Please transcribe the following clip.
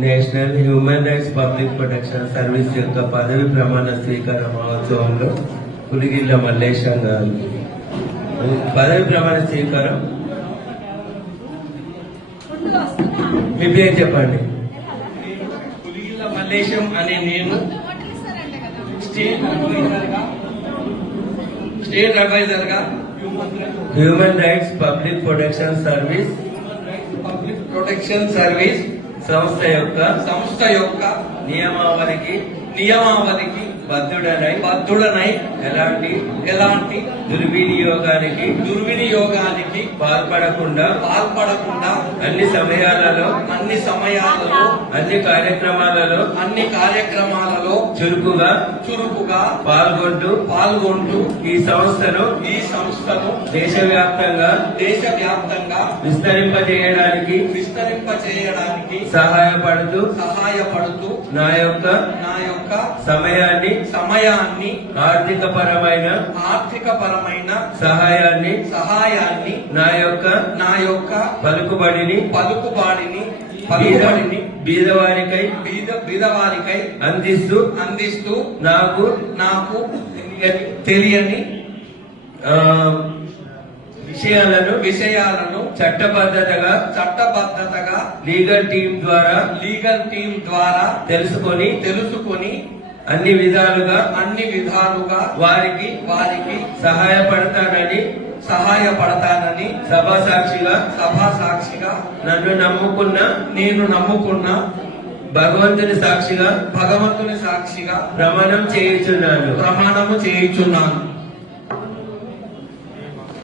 National human rights public protection service యొక్క పదవి ప్రమాణ స్వీకార మహోత్సవంలో పులిగిళ్ళ మల్లేశం గారు పదవి ప్రమాణ స్వీకారం. మీ పేరు చెప్పండి. పులిగిళ్ళ మల్లేశం అనే నేను స్టేట్ అడ్వైజర్ గా human rights public protection service సంస్థ యొక్క నియమావళికి బద్ధుడనై ఎలాంటి దుర్వినియోగానికి పాల్పడకుండా అన్ని సమయాలలో అన్ని కార్యక్రమాలలో చురుకుగా పాల్గొంటూ ఈ సంస్థను దేశవ్యాప్తంగా విస్తరింపజేయడానికి సహాయపడుతూ నా యొక్క సమయాన్ని ఆర్థిక పరమైన సహాయాన్ని నా యొక్క పలుకుబడిని బీదవారికై అందిస్తూ నాకు తెలియని విషయాలను చట్టబద్ధతగా లీగల్ టీం ద్వారా తెలుసుకొని అన్ని విధాలుగా వారికి సహాయపడతానని సభా సాక్షిగా నేను నమ్ముకున్న భగవంతుని సాక్షిగా ప్రమాణము చేయుచున్నాను.